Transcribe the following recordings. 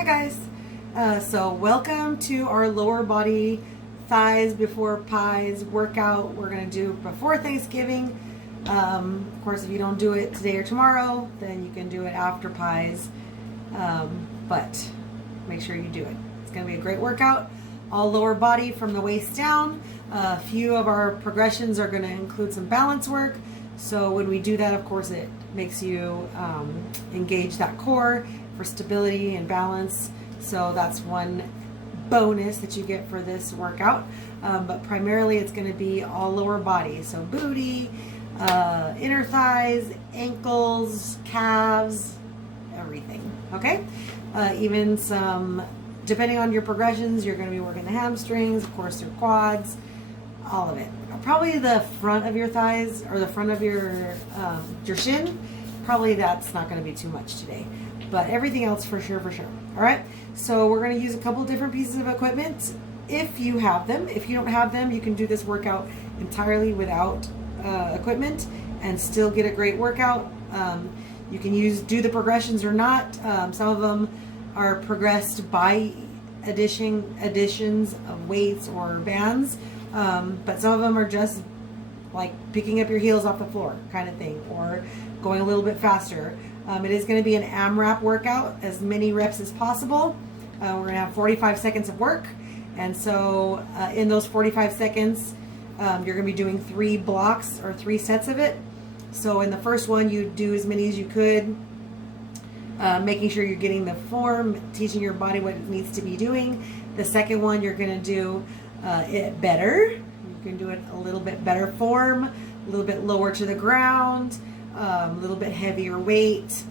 Hi guys. So welcome to our lower body thighs before pies workout we're going to do before Thanksgiving. Of course, if you don't do it today or tomorrow, then you can do it after pies. But make sure you do it. It's going to be a great workout. All lower body from the waist down. A few of our progressions are going to include some balance work. So when we do that, of course, it makes you engage that core for stability and balance. So that's one bonus that you get for this workout. But primarily it's going to be all lower body. So booty, inner thighs, ankles, calves, everything. Okay? Even some, depending on your progressions, you're going to be working the hamstrings, of course, your quads, all of it. Probably the front of your thighs or the front of your shin. Probably that's not going to be too much today, but everything else for sure. All right. So we're going to use a couple different pieces of equipment if you have them. If you don't have them, you can do this workout entirely without equipment and still get a great workout. You can do the progressions or not. Some of them are progressed by additions of weights or bands. But some of them are just like picking up your heels off the floor kind of thing, or going a little bit faster. It is going to be an AMRAP workout, as many reps as possible. We're going to have 45 seconds of work. And so in those 45 seconds, you're going to be doing 3 blocks or 3 sets of it. So in the first one, you do as many as you could, making sure you're getting the form, teaching your body what it needs to be doing. The second one, you're going to do it better. You can do it a little bit better form, a little bit lower to the ground, a little bit heavier weight,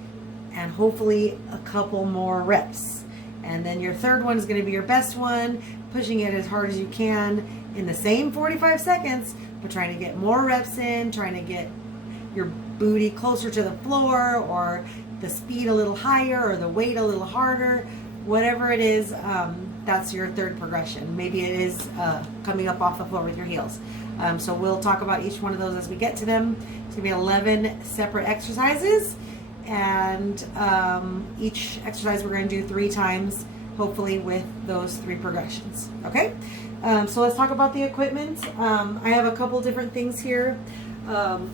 and hopefully a couple more reps. And then your third one is going to be your best one, pushing it as hard as you can in the same 45 seconds, but trying to get more reps in, trying to get your booty closer to the floor, or the speed a little higher, or the weight a little harder. Whatever it is, that's your third progression. Maybe it is coming up off the floor with your heels. So we'll talk about each one of those as we get to them. It's going to be 11 separate exercises, and each exercise we're going to do 3 times, hopefully with those 3 progressions. Okay? So let's talk about the equipment. I have a couple different things here. Of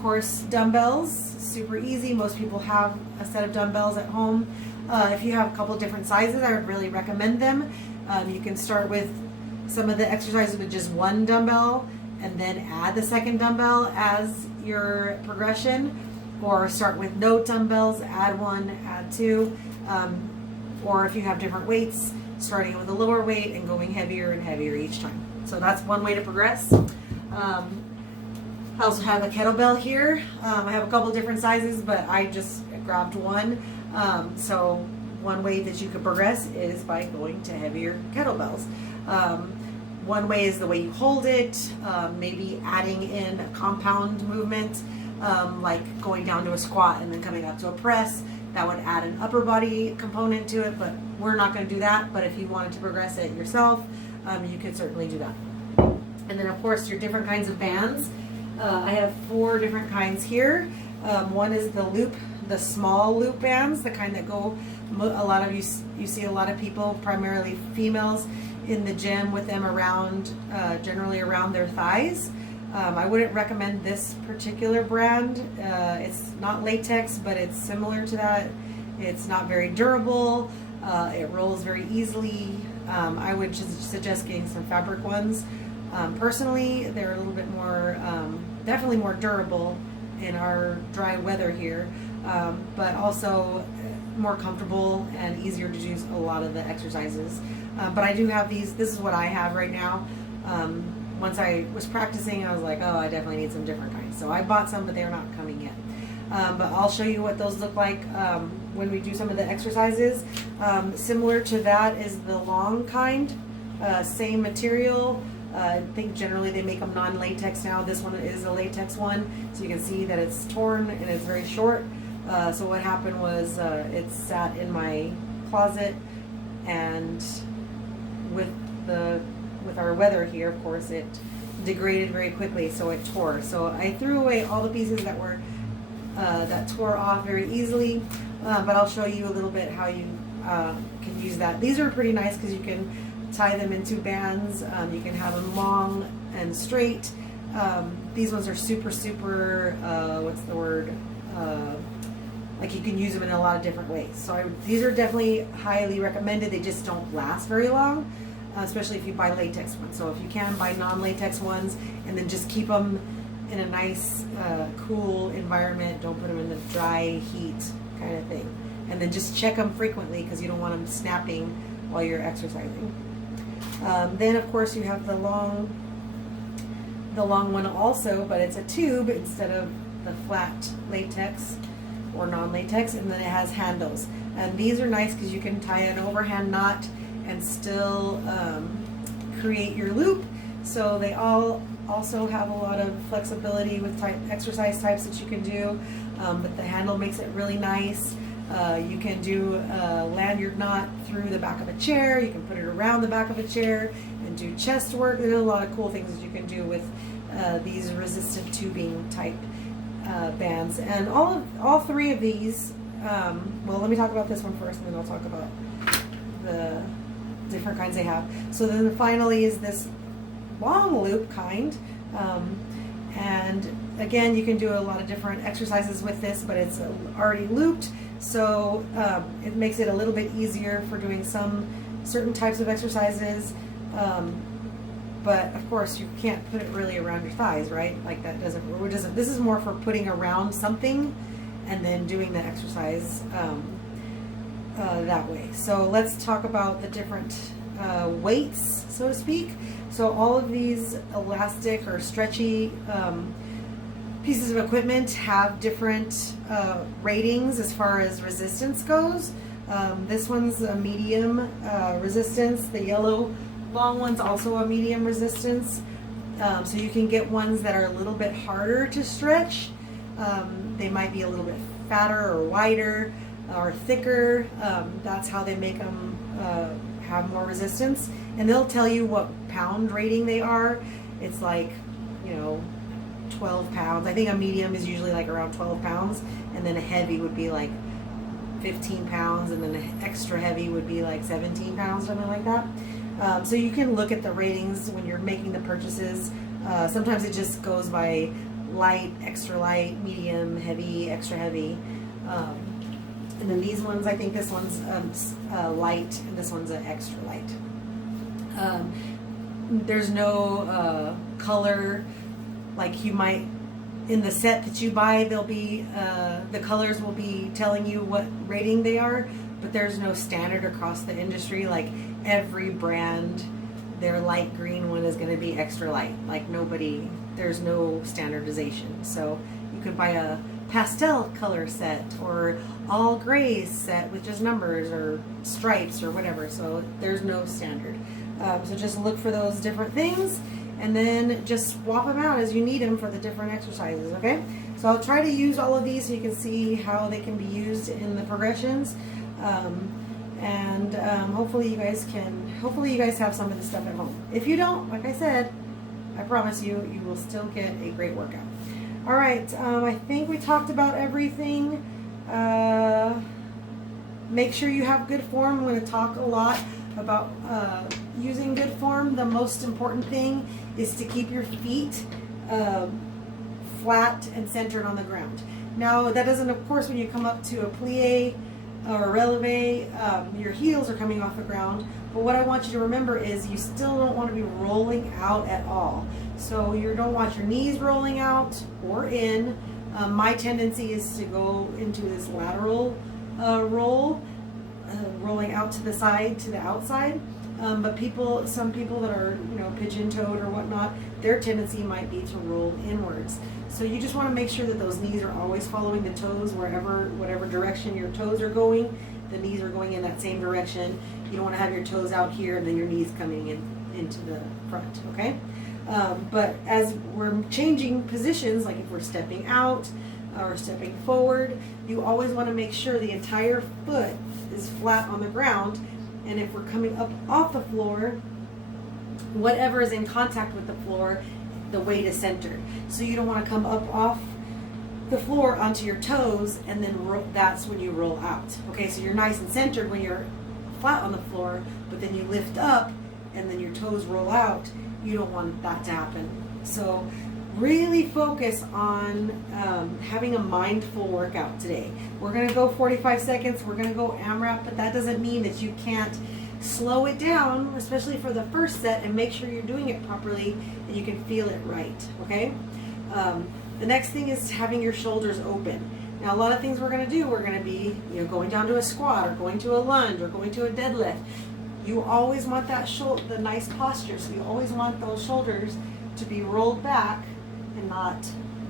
course, dumbbells, super easy. Most people have a set of dumbbells at home. If you have a couple different sizes, I would really recommend them. You can start with some of the exercises with just 1 dumbbell and then add the second dumbbell as your progression, or start with no dumbbells, add 1, add 2, or if you have different weights, starting with a lower weight and going heavier and heavier each time. So that's one way to progress. I also have a kettlebell here. I have a couple different sizes, but I just grabbed 1. So one way that you could progress is by going to heavier kettlebells. One way is the way you hold it, maybe adding in a compound movement, like going down to a squat and then coming up to a press. That would add an upper body component to it, but we're not going to do that. But if you wanted to progress it yourself, you could certainly do that. And then of course your different kinds of bands. I have 4 different kinds here. One is the loop, the small loop bands, the kind that go, a lot of you see a lot of people, primarily females, in the gym with them around, generally around their thighs. I wouldn't recommend this particular brand. It's not latex, but it's similar to that. It's not very durable. It rolls very easily. I would just suggest getting some fabric ones. Personally, they're a little bit more, definitely more durable in our dry weather here, but also more comfortable and easier to do a lot of the exercises. But I do have these. This is what I have right now. Once I was practicing, I was like, oh, I definitely need some different kinds. So I bought some, but they're not coming yet. But I'll show you what those look like when we do some of the exercises. Similar to that is the long kind, same material. I think generally they make them non-latex now. This one is a latex one, so you can see that it's torn and it's very short. So what happened was it sat in my closet, and with our weather here, of course, it degraded very quickly, so it tore. So I threw away all the pieces that were that tore off very easily. But I'll show you a little bit how can use that. These are pretty nice because you can tie them into bands. You can have them long and straight. These ones are super, what's the word? Like you can use them in a lot of different ways. So these are definitely highly recommended. They just don't last very long, especially if you buy latex ones. So if you can buy non-latex ones and then just keep them in a nice, cool environment. Don't put them in the dry heat kind of thing. And then just check them frequently because you don't want them snapping while you're exercising. Then of course you have the long one also, but it's a tube instead of the flat latex or non-latex, and then it has handles. And these are nice because you can tie an overhand knot and still create your loop. So they all also have a lot of flexibility with exercise types that you can do, but the handle makes it really nice. You can do a lanyard knot through the back of a chair. You can put it around the back of a chair and do chest work. There's a lot of cool things that you can do with these resistant tubing type bands. And all three of these, well, let me talk about this one first, and then I'll talk about the different kinds they have. So then finally is this long loop kind, and again, you can do a lot of different exercises with this, but it's already looped, so it makes it a little bit easier for doing some certain types of exercises. But of course, you can't put it really around your thighs, right? Like that doesn't. This is more for putting around something and then doing the exercise that way. So let's talk about the different weights, so to speak. So all of these elastic or stretchy pieces of equipment have different ratings as far as resistance goes. This one's a medium resistance. The yellow long one's also a medium resistance. So you can get ones that are a little bit harder to stretch. They might be a little bit fatter or wider or thicker. That's how they make them have more resistance. And they'll tell you what pound rating they are. It's like, 12 pounds. I think a medium is usually like around 12 pounds, and then a heavy would be like 15 pounds, and then an extra heavy would be like 17 pounds, something like that. So you can look at the ratings when you're making the purchases. Sometimes it just goes by light, extra light, medium, heavy, extra heavy. And then these ones, I think this one's light, and this one's an extra light. There's no color, like you might, in the set that you buy, there'll be, the colors will be telling you what rating they are, but there's no standard across the industry. Like every brand, their light green one is going to be extra light. Like there's no standardization. So you could buy a pastel color set or all gray set with just numbers or stripes or whatever. So there's no standard. So just look for those different things and then just swap them out as you need them for the different exercises, okay? So I'll try to use all of these so you can see how they can be used in the progressions. Hopefully you guys have some of this stuff at home. If you don't, like I said, I promise you, you will still get a great workout. All right, I think we talked about everything. Make sure you have good form. I'm going to talk a lot about using good form. The most important thing is to keep your feet flat and centered on the ground. Now, that doesn't, of course, when you come up to a plie or a releve, your heels are coming off the ground. But what I want you to remember is you still don't want to be rolling out at all. So you don't want your knees rolling out or in. My tendency is to go into this lateral roll, rolling out to the side, to the outside. But some people that are, pigeon-toed or whatnot, their tendency might be to roll inwards. So you just want to make sure that those knees are always following the toes, whatever direction your toes are going, the knees are going in that same direction. You don't want to have your toes out here and then your knees coming into the front, okay? But as we're changing positions, like if we're stepping out or stepping forward, you always want to make sure the entire foot is flat on the ground. And if we're coming up off the floor, whatever is in contact with the floor, the weight is centered. So you don't want to come up off the floor onto your toes and then that's when you roll out. Okay, so you're nice and centered when you're flat on the floor, but then you lift up and then your toes roll out. You don't want that to happen. So really focus on having a mindful workout today. We're going to go 45 seconds. We're going to go AMRAP, but that doesn't mean that you can't slow it down, especially for the first set, and make sure you're doing it properly and you can feel it right, okay? The next thing is having your shoulders open. Now, a lot of things we're going to do, we're going to be, going down to a squat or going to a lunge or going to a deadlift. You always want that the nice posture, so you always want those shoulders to be rolled back and not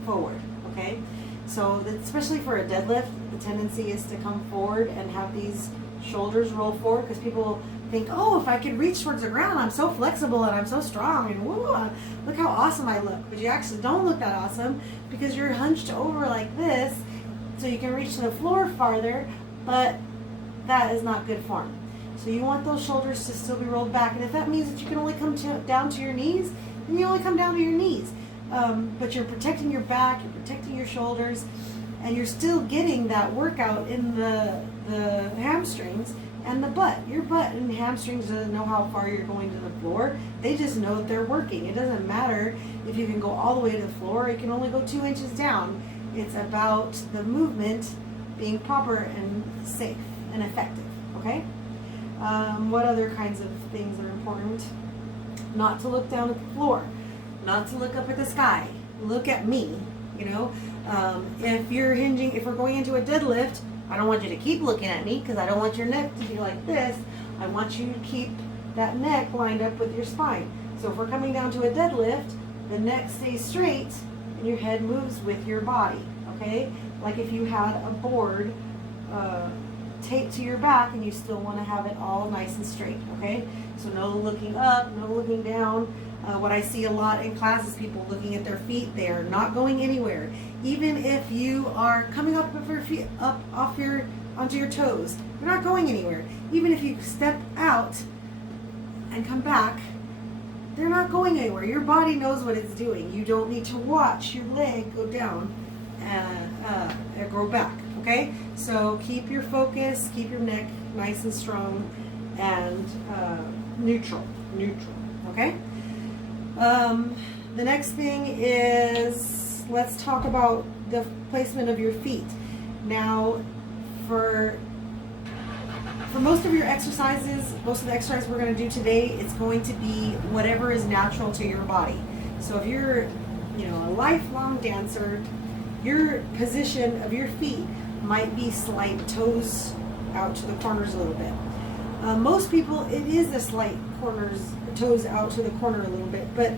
forward, okay? So especially for a deadlift, the tendency is to come forward and have these shoulders roll forward, because people think, oh, if I could reach towards the ground, I'm so flexible and I'm so strong and woo, look how awesome I look. But you actually don't look that awesome because you're hunched over like this, so you can reach to the floor farther, but that is not good form. So you want those shoulders to still be rolled back, and if that means that you can only come down to your knees, then you only come down to your knees. But you're protecting your back, you're protecting your shoulders, and you're still getting that workout in the hamstrings and the butt. Your butt and hamstrings doesn't know how far you're going to the floor. They just know that they're working. It doesn't matter if you can go all the way to the floor, or you can only go 2 inches down. It's about the movement being proper and safe and effective, okay? What other kinds of things are important? Not to look down at the floor, not to look up at the sky. Look at me, if we're going into a deadlift, I don't want you to keep looking at me, because I don't want your neck to be like this. I want you to keep that neck lined up with your spine. So if we're coming down to a deadlift, the neck stays straight and your head moves with your body, okay? Like if you had a board taped to your back and you still want to have it all nice and straight, okay? So no looking up, no looking down. What I see a lot in class is people looking at their feet. They are not going anywhere. Even if you are coming up with your feet onto your toes, you're not going anywhere. Even if you step out and come back, they're not going anywhere. Your body knows what it's doing. You don't need to watch your leg go down and grow back, okay? So keep your focus, keep your neck nice and strong and neutral, okay? The next thing is, let's talk about the placement of your feet. Now, for most of your exercises, most of the exercise we're going to do today, it's going to be whatever is natural to your body. So if you're, a lifelong dancer, your position of your feet might be slight toes out to the corners a little bit. Most people, it is a slight toes out to the corner a little bit, but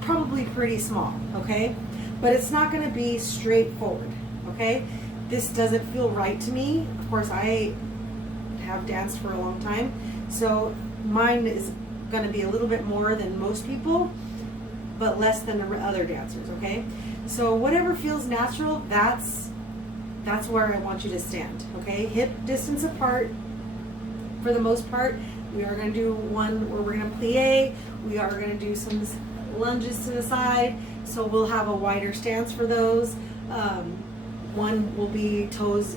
probably pretty small, okay? But it's not going to be straightforward, okay? This doesn't feel right to me. Of course, I have danced for a long time, so mine is going to be a little bit more than most people, but less than the other dancers, okay? So whatever feels natural, that's where I want you to stand, okay? Hip distance apart for the most part. We are going to do one where we're going to plie. We are going to do some lunges to the side, so we'll have a wider stance for those. One will be toes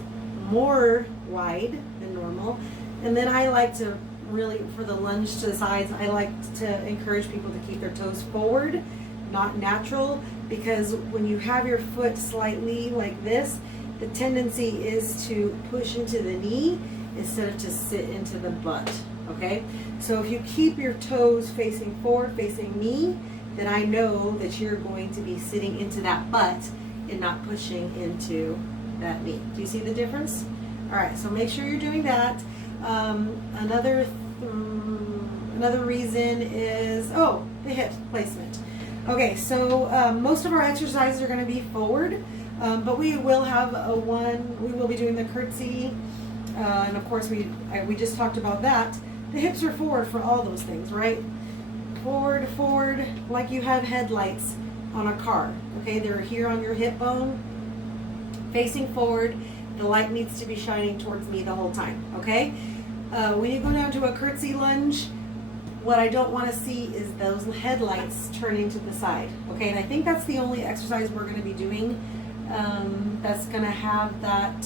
more wide than normal. And then I like to really, for the lunge to the sides, I like to encourage people to keep their toes forward, not natural, because when you have your foot slightly like this, the tendency is to push into the knee instead of to sit into the butt, okay? So if you keep your toes facing forward, facing knee, then I know that you're going to be sitting into that butt and not pushing into that knee. Do you see the difference? All right, so make sure you're doing that. Another reason is, the hip placement. Okay, so most of our exercises are going to be forward, but we will have we will be doing the curtsy, and of course we just talked about that. The hips are forward for all those things, right? Forward, like you have headlights on a car, okay? They're here on your hip bone, facing forward. The light needs to be shining towards me the whole time, okay? When you go down to a curtsy lunge, what I don't want to see is those headlights turning to the side, okay? And I think that's the only exercise we're going to be doing that's going to have that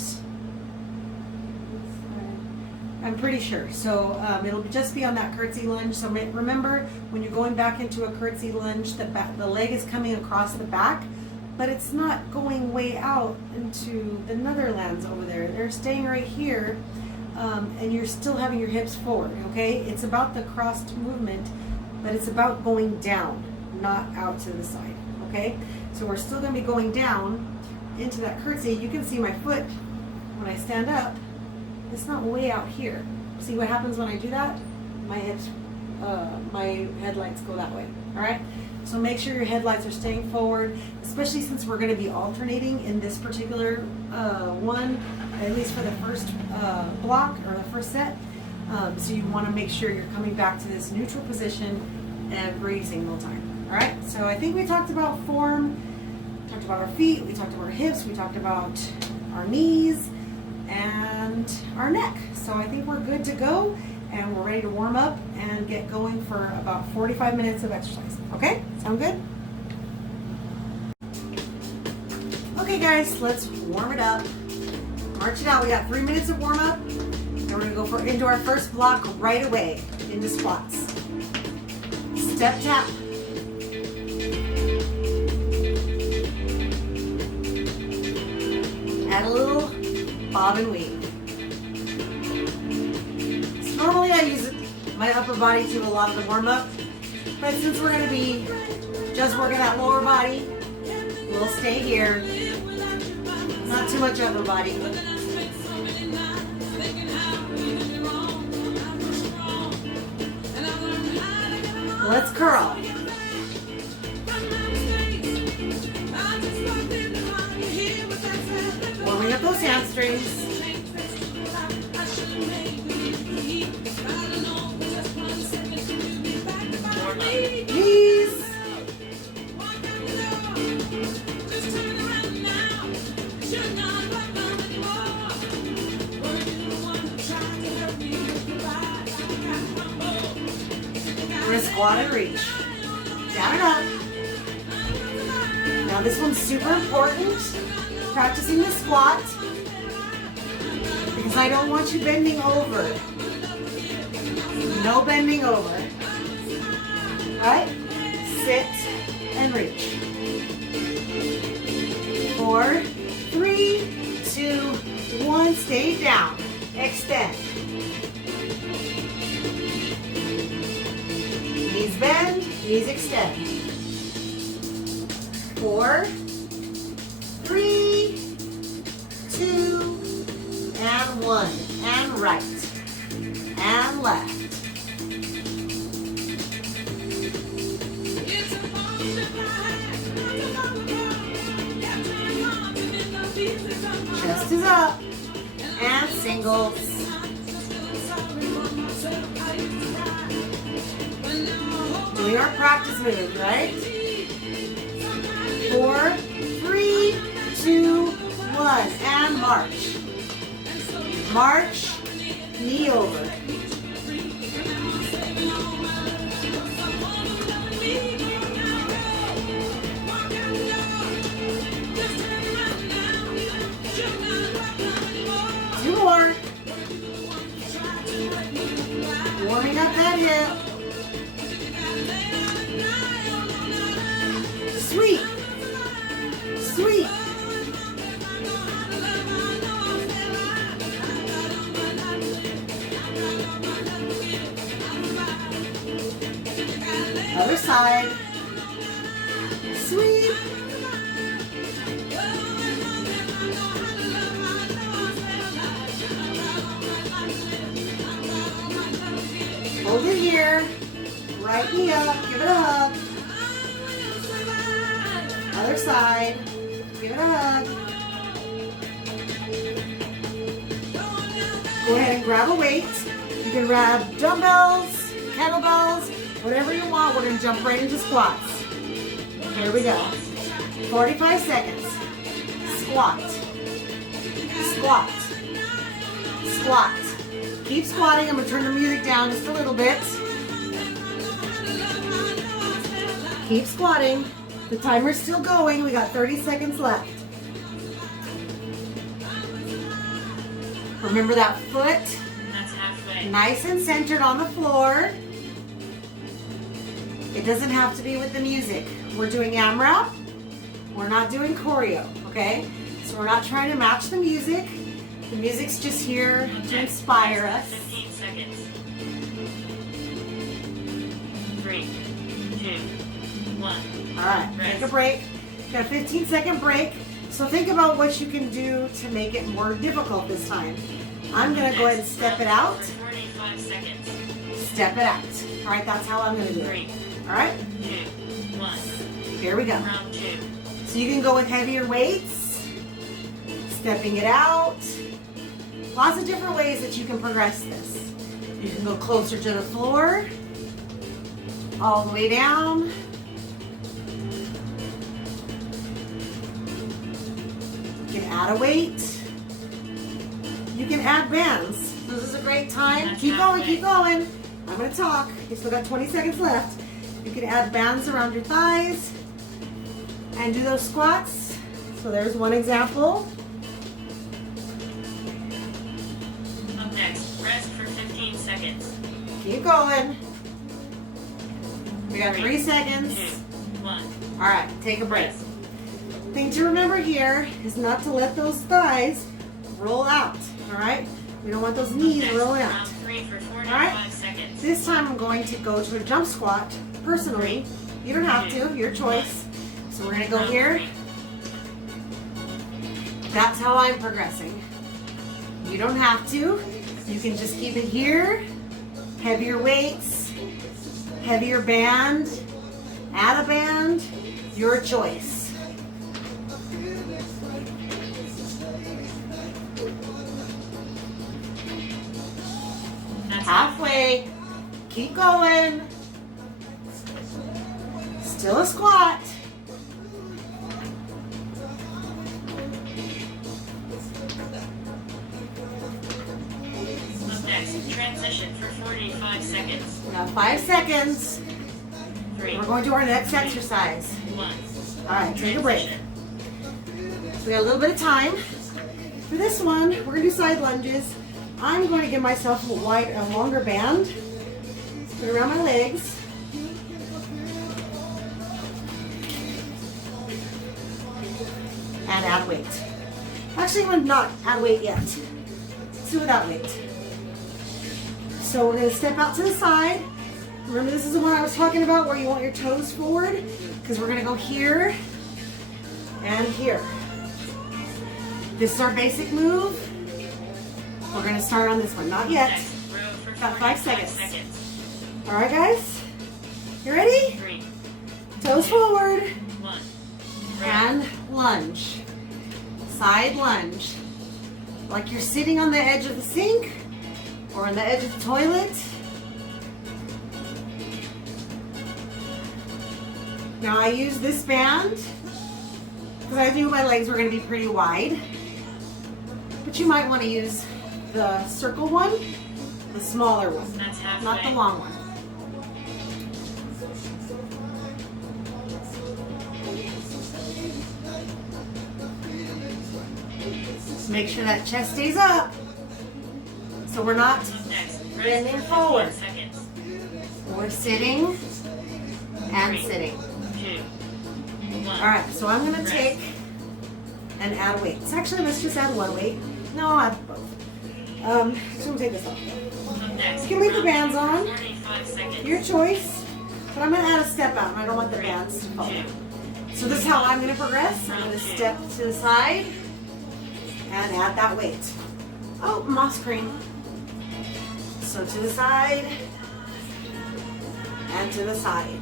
I'm pretty sure. So it'll just be on that curtsy lunge. So remember, when you're going back into a curtsy lunge, the leg is coming across the back, but it's not going way out into the Netherlands over there. They're staying right here, and you're still having your hips forward, okay? It's about the crossed movement, but it's about going down, not out to the side, okay? So we're still gonna be going down into that curtsy. You can see my foot when I stand up. It's not way out here. See what happens when I do that? My hips, my headlights go that way, all right? So make sure your headlights are staying forward, especially since we're gonna be alternating in this particular one, at least for the first block or the first set. So you wanna make sure you're coming back to this neutral position every single time, all right? So I think we talked about form, talked about our feet, we talked about our hips, we talked about our knees, and our neck. So I think we're good to go, and we're ready to warm up and get going for about 45 minutes of exercise. Okay? Sound good? Okay guys, let's warm it up. March it out. We got 3 minutes of warm up, and we're gonna go into our first block right away, into squats. Step tap. Add a little bob and weave. So normally I use my upper body to a lot of the warm up, but since we're going to be just working that lower body, we'll stay here. Not too much upper body. Let's curl. Warming up those hamstrings. Knees. We're gonna squat and reach. Down and up. Now this one's super important. Practicing the squat, because I don't want you bending over. No bending over. All right? Sit and reach. 4, 3, 2, 1. Stay down. Extend. Knees bend, knees extend. 4, 3, 2, and 1. And right. And left. Chest is up. And singles. Doing our practice moves, right? 4, 3, 2, 1, and march. March, knee over. Two more. Warming up that hip. Sweep. Sweep. Other side. Sweep. Hold it here. Right knee up. Give it a hug. Other side. Give it a hug. Go ahead and grab a weight. You can grab dumbbells, kettlebells, whatever you want. We're going to jump right into squats. Here we go. 45 seconds. Squat. Squat. Squat. Keep squatting. I'm going to turn the music down just a little bit. Keep squatting. The timer's still going. We got 30 seconds left. Remember that foot Nice and centered on the floor. It doesn't have to be with the music. We're doing AMRAP. We're not doing choreo, okay? So we're not trying to match the music. The music's just here to inspire us. 15 seconds. 3, 2, 1. All right, take a break. Got a 15-second break. So think about what you can do to make it more difficult this time. I'm gonna go ahead and step it out. 45 seconds. Step it out. All right, that's how I'm gonna do it. 3, All right, 2, 1. here we go. Round 2. So you can go with heavier weights, stepping it out. Lots of different ways that you can progress this. You can go closer to the floor, all the way down. You can add a weight. You can add bands. This is a great time. Keep going, keep going. I'm gonna talk. You still got 20 seconds left. You can add bands around your thighs and do those squats. So there's one example. Up next, rest for 15 seconds. Keep going. We got 3 seconds. 2, 1. All right, take a break. Thing to remember here is not to let those thighs roll out. All right, we don't want those knees Next, rolling round out. 3 for 45 Alright. seconds. This time I'm going to go to a jump squat. Personally, you don't have to. Your choice. So we're gonna go Round here. 3. That's how I'm progressing. You don't have to. You can just keep it here. Heavier weights, heavier band, add a band, your choice. That's Halfway. Keep going. Still a squat. Up next, transition for 45 seconds. We got 5 seconds. 3, We're going to our next exercise. 1. All right, take a break. Transition. So we got a little bit of time. For this one, we're gonna do side lunges. I'm going to give myself a longer band. Put it around my legs. And add weight. Actually, I'm gonna not add weight yet. Let's do without weight. So we're gonna step out to the side. Remember, this is the one I was talking about where you want your toes forward, because we're gonna go here and here. This is our basic move. We're gonna start on this one. Not yet. Next, row for About 5 45 seconds. All right, guys. You ready? 3, Toes forward 1. and lunge. Side lunge. Like you're sitting on the edge of the sink or on the edge of the toilet. Now I use this band because I knew my legs were going to be pretty wide. But you might want to use the circle one, the smaller one, That's halfway. not the long one. Make sure that chest stays up. So we're not Up next, rest bending for 15 forward. seconds. We're sitting and 3, sitting. 2, 1. All right, so I'm gonna take and add weights. Actually, let's just add one weight. No, I'll add both. So I'm gonna take this off. Up next, You can leave the round bands 2 for on. 45 seconds. Your choice. But I'm gonna add a step out, and I don't want the 3, bands to fall. 2. So this is how I'm gonna progress. I'm gonna step to the side and add that weight. Oh, moss cream. So to the side and to the side.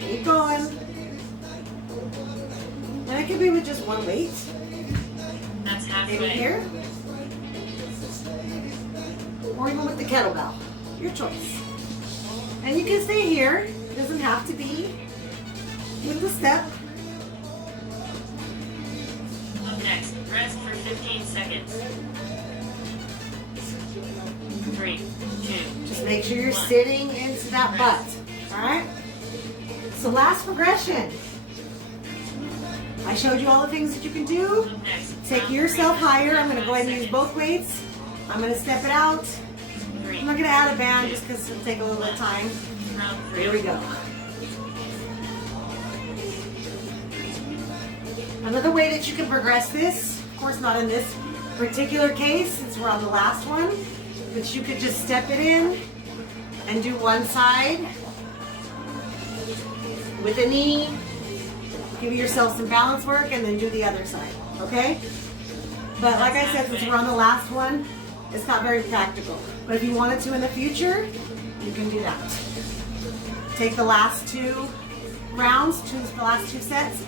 Keep going. And it could be with just one weight. That's Maybe halfway. here. Or even with the kettlebell. Your choice. And you can stay here. It doesn't have to be with the step. Up next, rest for 15 seconds. 3, 2. Just make sure you're One. sitting into that butt. Alright? So last progression. I showed you all the things that you can do. Up next, Take round yourself three, higher. I'm going to 45 go ahead and use seconds. both weights. I'm going to step it out. 3, I'm not going to add a band just because it'll take a little bit of time. round 3. Here we go. Another way that you can progress this, of course not in this particular case since we're on the last one, but you could just step it in and do one side with a knee, give yourself some balance work, and then do the other side, okay? But like I said, since we're on the last one, it's not very practical. But if you wanted to in the future, you can do that. Take the last 2 rounds, choose the last 2 sets,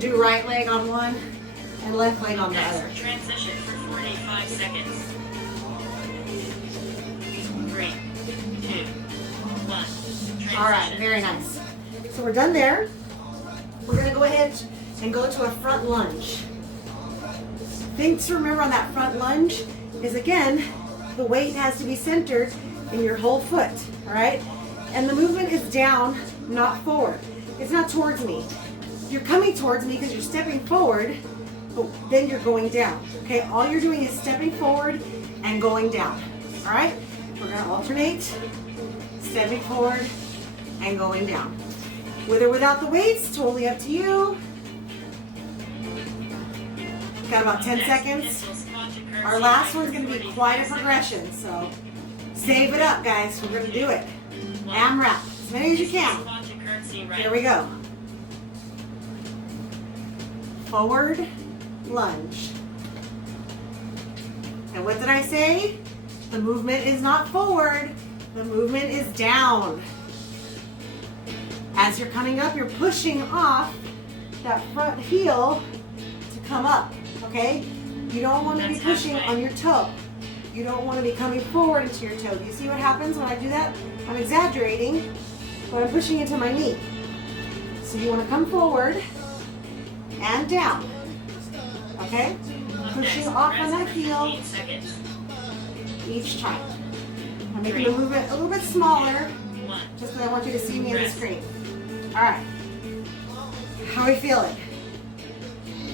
do right leg on one and left leg on the other. Next, transition for 45 seconds. 3, 2, 1. Transition. All right, very nice. So we're done there. We're gonna go ahead and go to a front lunge. Things to remember on that front lunge is, again, the weight has to be centered in your whole foot, all right? And the movement is down, not forward. It's not towards me. You're coming towards me because you're stepping forward, but then you're going down, okay? All you're doing is stepping forward and going down, all right? We're gonna alternate, stepping forward and going down. With or without the weights, totally up to you. Got about 10 Next, seconds. pencil squat to curtsy Our last right one's gonna for be 45 quite a seconds. progression, so save it up, guys. We're gonna do it. 1. AMRAP, as many as you can. Squat to curtsy right. Here we go. Forward lunge. And what did I say? The movement is not forward. The movement is down. As you're coming up, you're pushing off that front heel to come up, okay? You don't want to be That's pushing halfway. on your toe. You don't want to be coming forward into your toe. Do you see what happens when I do that? I'm exaggerating, but I'm pushing into my knee. So you want to come forward and down, okay? Up Pushing next, off on rest that for heel 15 seconds. each time. I'm making the movement a little bit smaller 1. just because I want you to see me on the screen. All right. How are we feeling?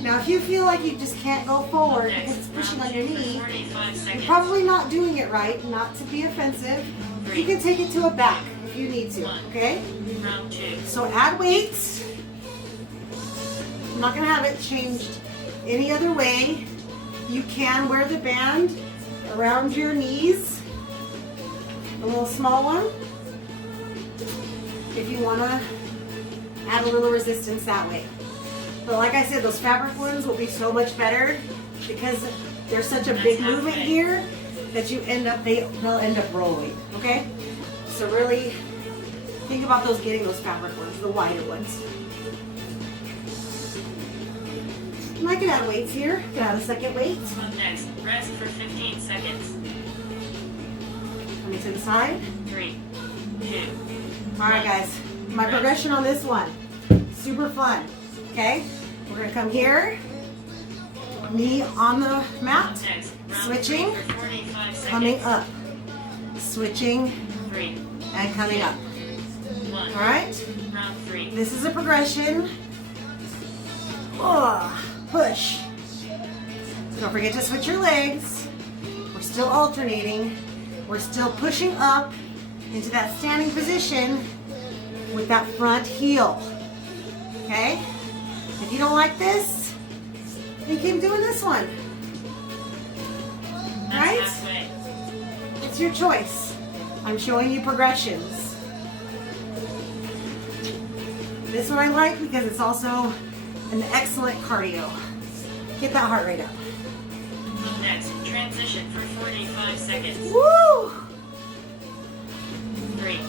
Now, if you feel like you just can't go forward because it's pushing on your knee, 45 you're seconds. probably not doing it right, not to be offensive. You can take it to a back if you need to, okay? Round 2. So add weights. I'm not gonna have it changed any other way. You can wear the band around your knees, a little small one, if you wanna add a little resistance that way. But like I said, those fabric ones will be so much better because there's such a big movement here that you end up, they'll end up rolling, okay? So really think about those, getting those fabric ones, the wider ones. And I can add weights here. Can add a second weight. Up next, rest for 15 seconds. Coming to the side. 3, 2. All right, guys. My progression on this one, super fun. Okay, we're gonna come here, knee on the mat, Up next, round switching, 3 for 45 seconds. coming up, switching, 3, and coming up. 1. All right. Round 3. This is a progression. Oh, push. Don't forget to switch your legs. We're still alternating. We're still pushing up into that standing position with that front heel. Okay? If you don't like this, then keep doing this one. That's Right? halfway. It's your choice. I'm showing you progressions. This one I like because it's also an excellent cardio. Get that heart rate up. Up next, transition for 45 seconds. Woo! 3, 2,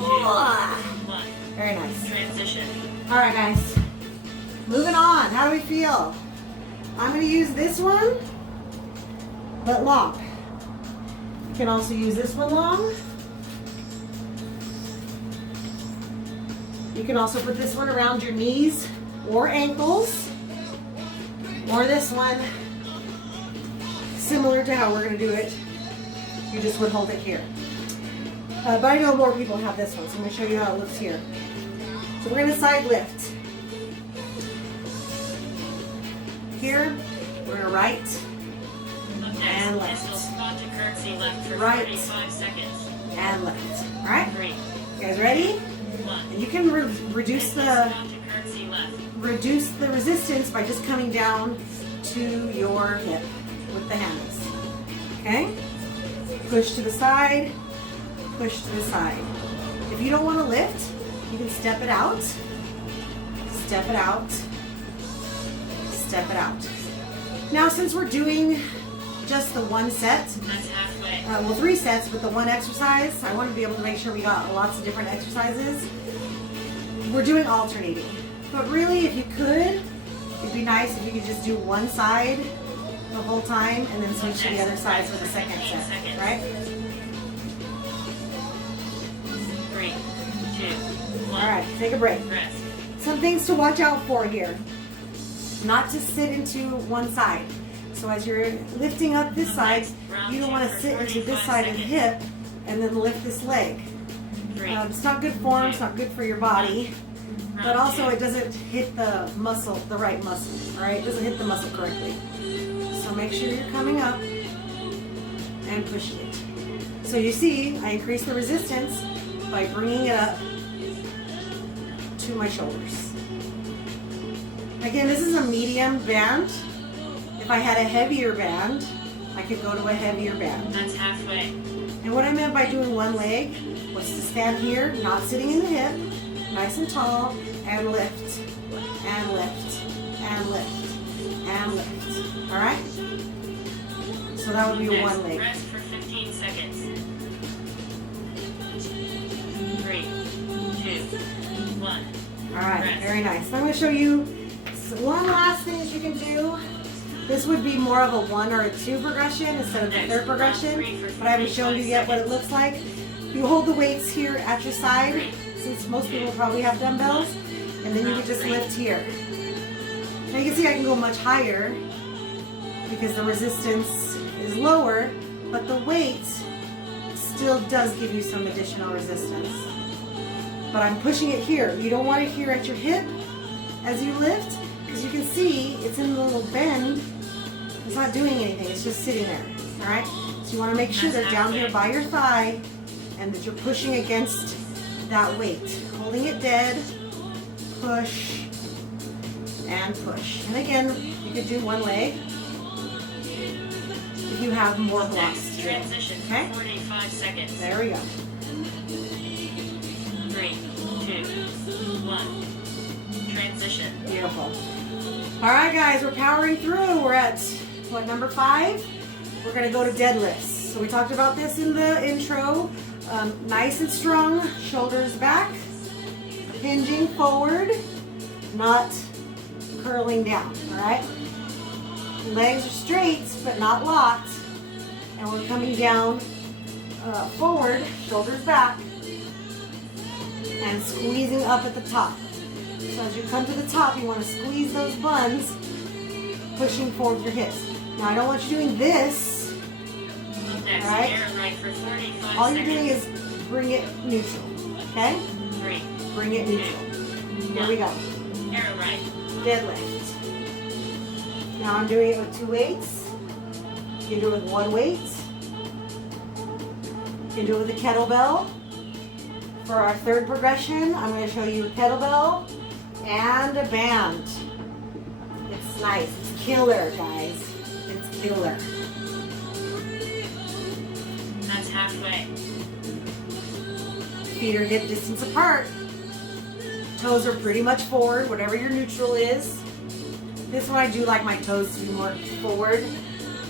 Ah, 1. very nice. Transition. All right, guys. Moving on. How do we feel? I'm going to use this one, but long. You can also use this one long. You can also put this one around your knees or ankles, or this one, similar to how we're going to do it. You just would hold it here. But I know more people have this one, so I'm going to show you how it looks here. So we're going to side lift. Here, we're gonna right Up next, and left. pistol squat to curtsy left for Right. 45 seconds. and left. All right, 3, you guys ready? 1. And you can reduce Pistol the squat to curtsy left. resistance by just coming down to your hip with the hands. Okay? Push to the side, push to the side. If you don't want to lift, you can step it out, step it out, step it out. Now, since we're doing just the one set, That's halfway. well, 3 sets with the one exercise, I want to be able to make sure we got lots of different exercises. We're doing alternating. But really, if you could, it'd be nice if you could just do one side the whole time and then switch to the other side for the second set, right? 3, 2, 1. All right, take a break. Rest. Some things to watch out for here. Not to sit into one side. So as you're lifting up this side, you don't want to sit into this side of the hip and then lift this leg. 3. It's not good form, it's not good for your body, but Round also 2. it doesn't hit the muscle, the right muscle, all right? It doesn't hit the muscle correctly. So make sure you're coming up and pushing it. So you see, I increase the resistance by bringing it up to my shoulders. Again, this is a medium band. If I had a heavier band, I could go to a heavier band. That's halfway. And what I meant by doing one leg was to stand here, not sitting in the hip, nice and tall, and lift, and lift, and lift, and lift. All right? So that would be Next, one leg. Rest for 15 seconds. 3, 2, 1. All right, Rest. very nice. I'm going to show you one last thing that you can do. This would be more of a 1 or a 2 progression instead of the third progression, but I haven't shown you yet what it looks like. You hold the weights here at your side, since most people probably have dumbbells, and then you can just lift here. Now you can see I can go much higher because the resistance is lower, but the weight still does give you some additional resistance. But I'm pushing it here. You don't want it here at your hip as you lift, because you can see it's in a little bend. It's not doing anything, it's just sitting there, all right? So you wanna make sure they're down here by your thigh and that you're pushing against that weight. Holding it dead, push, and push. And again, you could do one leg if you have more blocks Next, to do. transition for Okay? 45 seconds. There we go. 3, 2, 1. Transition. Beautiful. All right, guys, we're powering through. We're at, what, number 5? We're gonna go to deadlifts. So we talked about this in the intro. Nice and strong, shoulders back, hinging forward, not curling down, all right? Legs are straight, but not locked. And we're coming down forward, shoulders back, and squeezing up at the top. So as you come to the top, you want to squeeze those buns, pushing forward your hips. Now I don't want you doing this. Up next, Alright. air right for 45 All you're seconds. doing is bring it neutral, okay? 3, Bring it neutral. Here we go. air right. Deadlift. Now I'm doing it with 2 weights. You can do it with 1 weight. You can do it with a kettlebell. For our third progression, I'm going to show you a kettlebell and a band. It's nice. It's killer, guys. It's killer. That's halfway. Feet are hip distance apart. Toes are pretty much forward, whatever your neutral is. This one I do like my toes to be more forward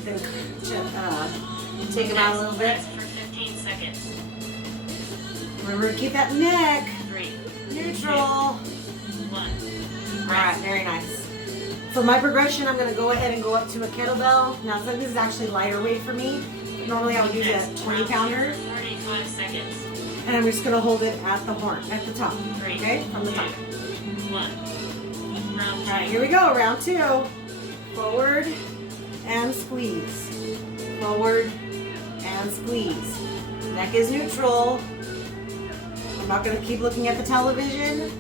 than to take them out a little bit. Rest for 15 seconds. Remember to keep that neck 3, neutral. 1. All right, very nice. For my progression, I'm going to go ahead and go up to a kettlebell. Now, so this is actually lighter weight for me. Normally, I would use a 20-pounder, 45 seconds. and I'm just going to hold it at the horn, at the top, 3, okay, from the 2, top. 1. Round 2. All right, here we go, round 2. Forward and squeeze. Forward and squeeze. Neck is neutral. I'm not going to keep looking at the television.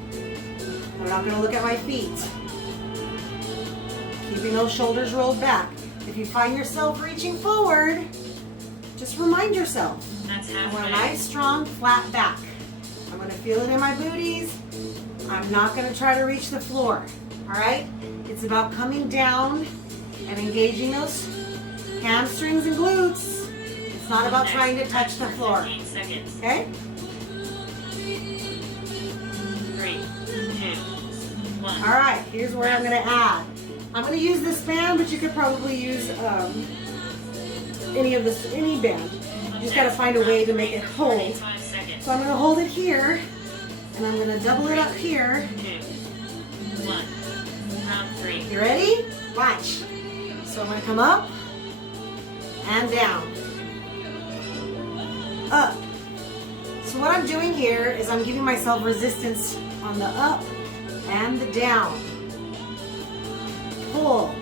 I'm not going to look at my feet. Keeping those shoulders rolled back. If you find yourself reaching forward, just remind yourself, That's I want a halfway. nice, strong, flat back. I'm gonna feel it in my booties. I'm not gonna try to reach the floor, all right? It's about coming down and engaging those hamstrings and glutes. It's not about Next, trying to touch rest the for floor, 15 seconds. okay? 3, 2, 1. All right, here's where I'm gonna add. I'm gonna use this band, but you could probably use any band. You just gotta find a way to make it hold. 45 seconds. So I'm gonna hold it here, and I'm gonna double it up here. 2, 1. Round 3. You ready? Watch. So I'm gonna come up and down. Up. So what I'm doing here is I'm giving myself resistance on the up and the down. Pull.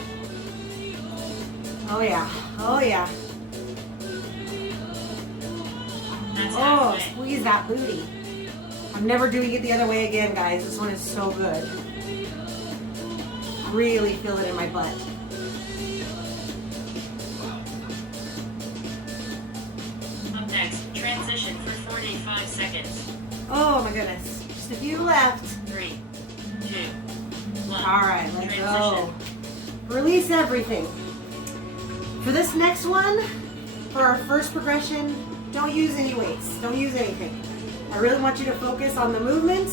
Oh yeah. Oh yeah. That's Oh, halfway. squeeze that booty. I'm never doing it the other way again, guys. This one is so good. Really feel it in my butt. Up next, transition for 45 seconds. Oh my goodness. Just a few left. 3, 2, 1. All right, let's Transition. go. Release everything. For this next one, for our first progression, don't use any weights. Don't use anything. I really want you to focus on the movement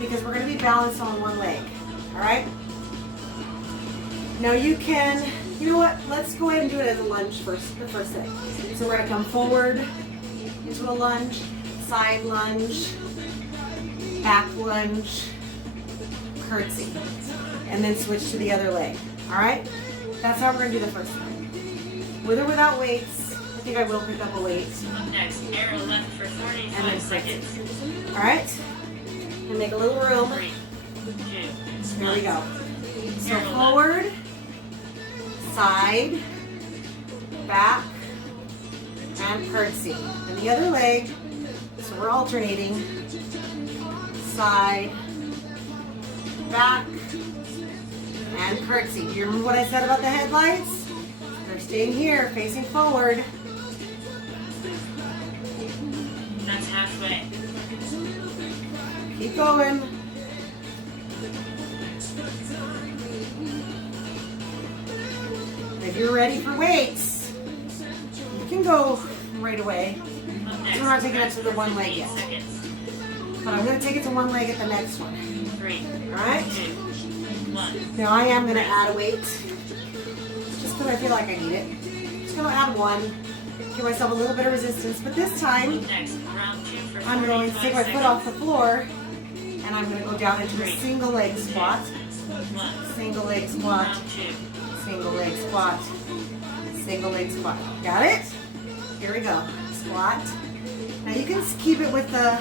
because we're going to be balanced on one leg. All right? Now you can, you know what? Let's go ahead and do it as a lunge first, the first thing. So we're going to come forward into a lunge, side lunge, back lunge, curtsy, and then switch to the other leg. All right? That's how we're going to do the first one. With or without weights. I think I will pick up a weight. Up next, arrow left for And 45 then seconds. All right? And make a little room. 3, 2, Here we go. So Arrow left. forward, side, back, and curtsy. And the other leg, so we're alternating. Side, back, and curtsy. Do you remember what I said about the headlights? They're staying here, facing forward. That's halfway. Keep going. If you're ready for weights, you can go right away. Up next, We're not taking it to the rest one for leg 15 yet. seconds. But I'm going to take it to one leg at the next one. 3, All right? 2, 1. Now I am going to add a weight. Just because I feel like I need it. Just going to add one. Give myself a little bit of resistance. But this time, Up next, round 2 for 45 I'm going to take my foot off the floor. And I'm going to go down into a Three. single leg squat. 1. Single leg squat. Round 2. Single leg squat. Single leg squat. Got it? Here we go. Squat. Now you can keep it with the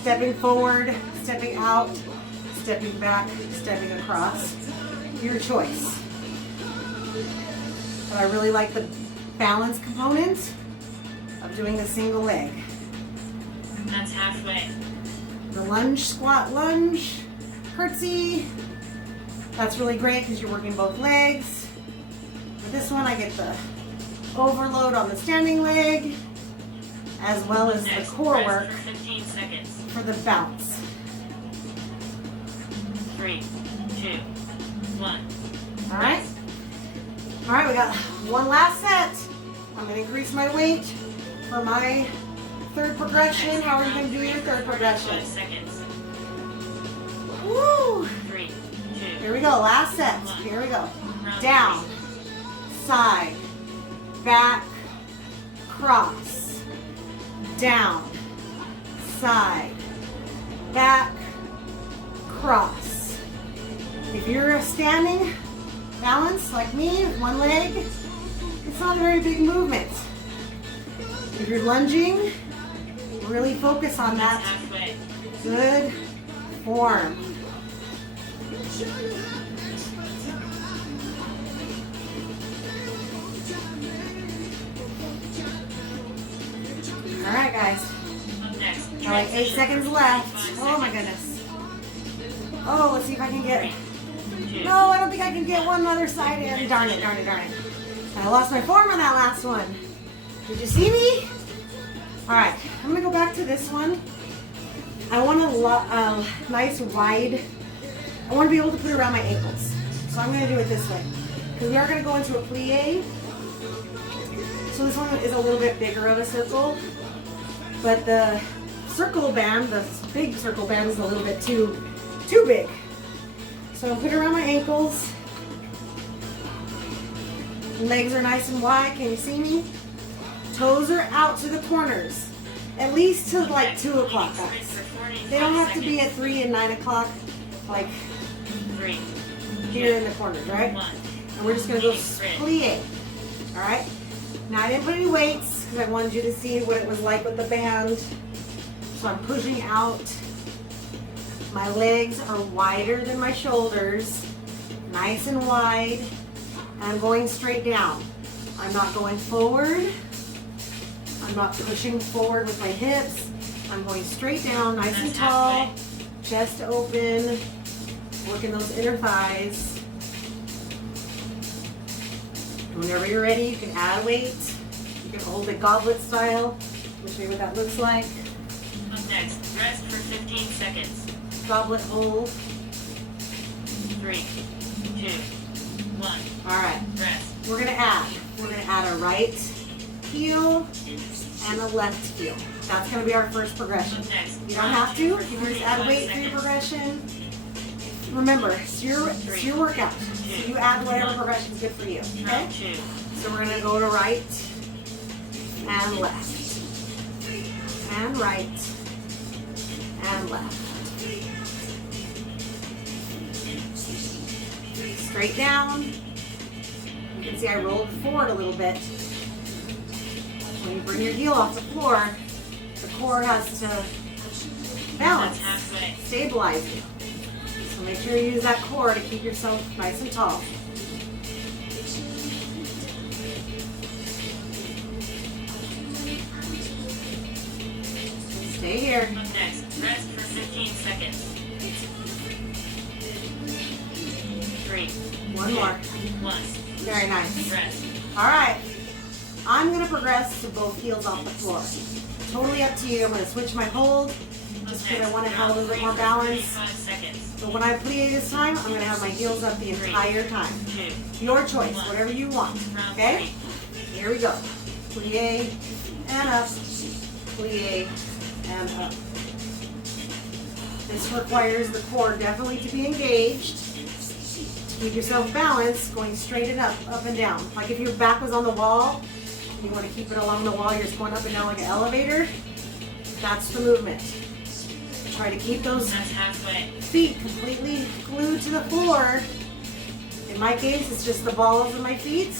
stepping forward, stepping out, stepping back, stepping across. Your choice. But I really like the balance component of doing the single leg. That's halfway. The lunge, squat, lunge, curtsy. That's really great because you're working both legs. With this one, I get the overload on the standing leg, as well as the Next, core rest work for 15 seconds. for the bounce. 3, 2, 1. All right? All right, we got one last set. I'm going to increase my weight for my third progression. How are you going to do your third progression? 5 seconds. Woo! 3, 2, Here we go, last set. Here we go. round Down, side, back, cross, down, side, back, cross. If you're standing balance like me with one leg, it's not a very big movement. If you're lunging, really focus on That's that halfway. good form. All right, guys. Up next, Got like 8 seconds left. Oh my goodness. Oh, let's see if I can get 2, No, I don't think I can get one other side in. Darn it, darn it, darn it. I lost my form on that last one. Did you see me? All right, I'm gonna go back to this one. I want a nice wide, I want to be able to put it around my ankles. So I'm gonna do it this way. Because we are gonna go into a plie. So this one is a little bit bigger of a circle, but the circle band, the big circle band is a little bit too big. So I'll put it around my ankles. Legs are nice and wide. Can you see me? Toes are out to the corners. At least to like 2 o'clock, guys. They don't have to be at 3 and 9 o'clock, like 3, here in the corners, right? 1. And we're just gonna go plie. All right. Now I didn't put any weights because I wanted you to see what it was like with the band. So I'm pushing out. My legs are wider than my shoulders, nice and wide. And I'm going straight down. I'm not going forward. I'm not pushing forward with my hips. I'm going straight down, nice and tall, chest open, working those inner thighs. Whenever you're ready, you can add weight. You can hold it goblet style. I'll show you what that looks like. Up next, rest for 15 seconds. Goblet hold. 3, 2, 1. All right. Rest. We're gonna add. We're gonna add a right heel and a left heel. That's gonna be our first progression. Up next, You don't have to. You can just add weight through your progression. Remember, it's your workout. So you add whatever progression is good for you. Okay? Round 2. So we're gonna go to right and left. And right and left. Straight down. You can see I rolled forward a little bit. When you bring your heel off the floor, the core has to balance, That's halfway. stabilize you. So make sure you use that core to keep yourself nice and tall. Stay here. Up next, rest for 15 seconds. 3, One more. 1. Very nice. Rest. All right. I'm going to progress to both heels off the floor. Totally up to you. I'm going to switch my hold just because I want to have a little bit more balance. 5 seconds. But when I plie this time, I'm going to have my heels up the entire time. 2. Your choice, whatever you want. Round Okay? 3. Here we go. Plie and up. Plie and up. This requires the core definitely to be engaged. Keep yourself balanced, going straight and up and down. Like if your back was on the wall, you want to keep it along the wall, you're just going up and down like an elevator. That's the movement. Try to keep those That's halfway. feet completely glued to the floor. In my case, it's just the balls of my feet.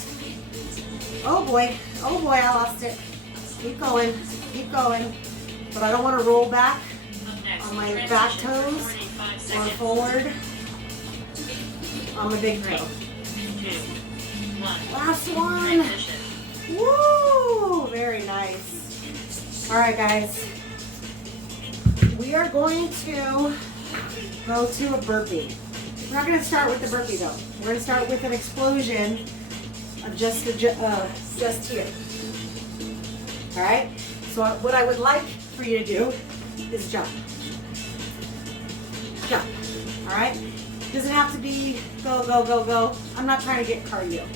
Oh boy, I lost it. Keep going, But I don't want to roll back Up next, on my transition back for toes 45 or seconds. forward on my big 3, toe. 2, 1. Last one. Transition. Woo! Very nice. All right, guys. We are going to go to a burpee. We're not going to start with the burpee though. We're going to start with an explosion of just here. All right. So what I would like for you to do is jump. Jump. All right. Doesn't have to be go, go, go, go. I'm not trying to get cardio.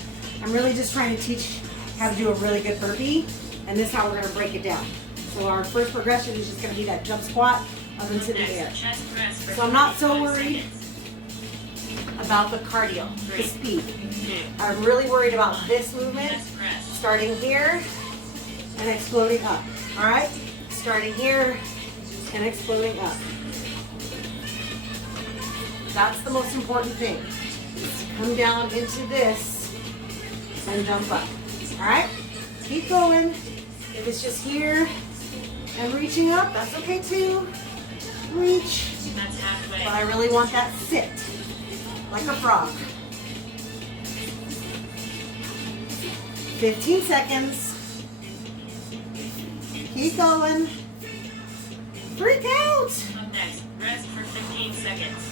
I'm really just trying to teach how to do a really good burpee, and this is how we're going to break it down. So our first progression is just going to be that jump squat up into the air. Next, chest press for So I'm not so 45 worried seconds. about the cardio, the 3, speed. 2, I'm really worried about this movement, chest press. starting here and exploding up. All right? Starting here and exploding up. That's the most important thing. Is to come down into this and jump up. All right? Keep going. If it's just here and reaching up, that's okay too. Reach. That's halfway. But I really want that sit, like a frog. 15 seconds. Keep going. Freak out. Up next, rest for 15 seconds.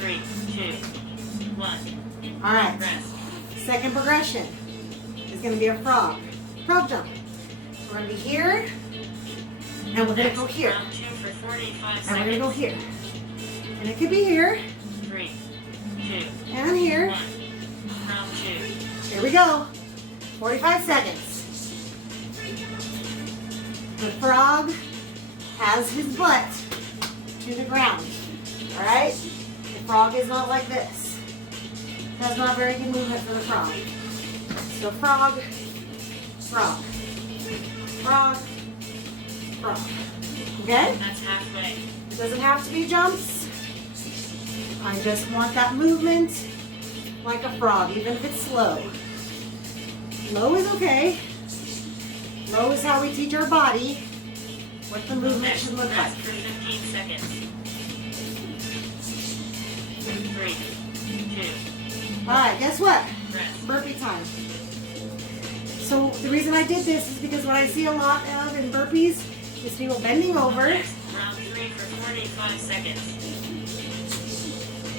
3, 2, 1. All right. Rest. Second progression is going to be a frog. Frog jump. We're going to be here, and we're going to go here. Round 2 for 45 And seconds. we're going to go here. And it could be here, 3, 2, and here. 1. Round 2. Here we go. 45 seconds. The frog has his butt to the ground. All right? The frog is not like this. That's not very good movement for the frog. So frog, frog, frog, frog. Okay? That's halfway. It doesn't have to be jumps. I just want that movement like a frog, even if it's slow. Low is okay. Low is how we teach our body what the movement Next, should look like. rest for 15 seconds. 3, 2, All right, guess what? rest. Burpee time. So the reason I did this is because what I see a lot of in burpees is people bending over Next, round 3 for 45 seconds.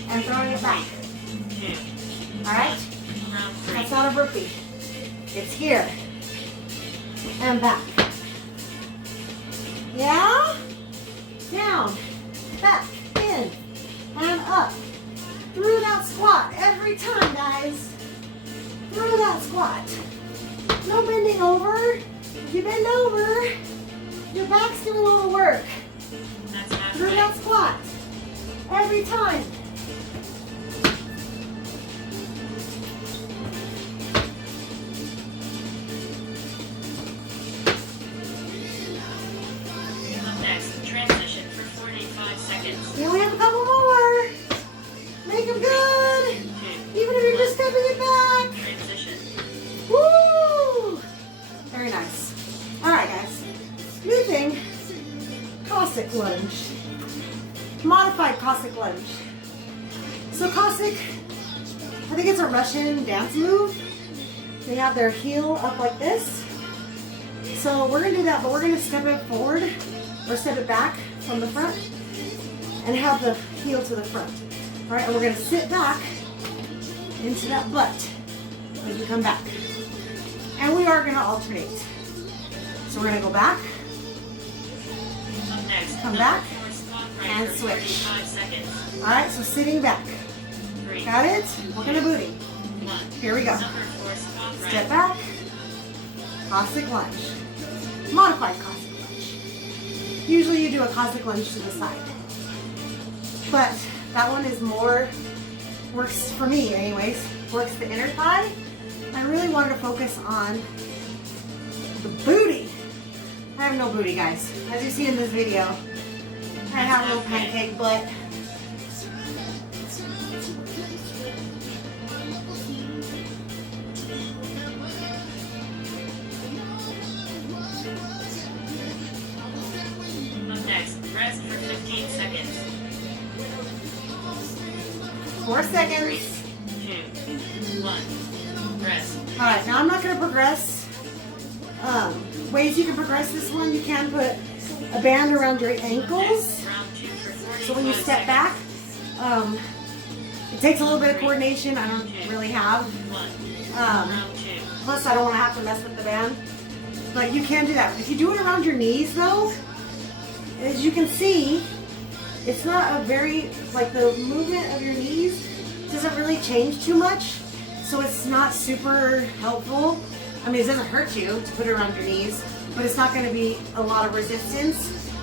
and throwing it back. 2, All right? round 3. That's not a burpee. It's here and back. Yeah? Down, back, in, and up. Through that squat every time, guys. Through that squat. No bending over. If you bend over, your back's doing all the work. That's Through halfway. that squat. Every time. Up next, transition for 45 seconds. Here we have a couple more. Make them good. 2, Even if you're just stepping it back. transition. Woo! Very nice. All right, guys. New thing. Cossack lunge. Modified Cossack lunge. So Cossack, I think it's a Russian dance move. They have their heel up like this. So we're gonna do that, but we're gonna step it forward or step it back from the front and have the heel to the front. All right, and we're gonna sit back into that butt as we come back. And we are gonna alternate. So we're gonna go back, Up next, Come number back 4 squat and right for switch. 35 seconds. all right, so sitting back. 3, Got it? Working the booty. 1. Here we go. Number 4 squat right. Step back, Cossack lunge. Modified Cossack lunge. Usually you do a Cossack lunge to the side. But that one is more, works for me anyways, works the inner thigh. I really wanted to focus on the booty. I have no booty, guys. As you see in this video, I have a little pancake butt. Up next, rest for 15 seconds. 4 seconds. 2, 1. Rest. All right, now I'm not going to progress. Ways you can progress this one, you can put a band around your ankles. Next, round 2 for 45 So when you step seconds. back, it takes a little bit of coordination. I don't really have. 1. Um, Round 2. plus, I don't want to have to mess with the band. But you can do that. If you do it around your knees, though, as you can see, it's not a very, like the movement of your knees doesn't really change too much. So it's not super helpful. I mean, it doesn't hurt you to put it around your knees, but it's not going to be a lot of resistance.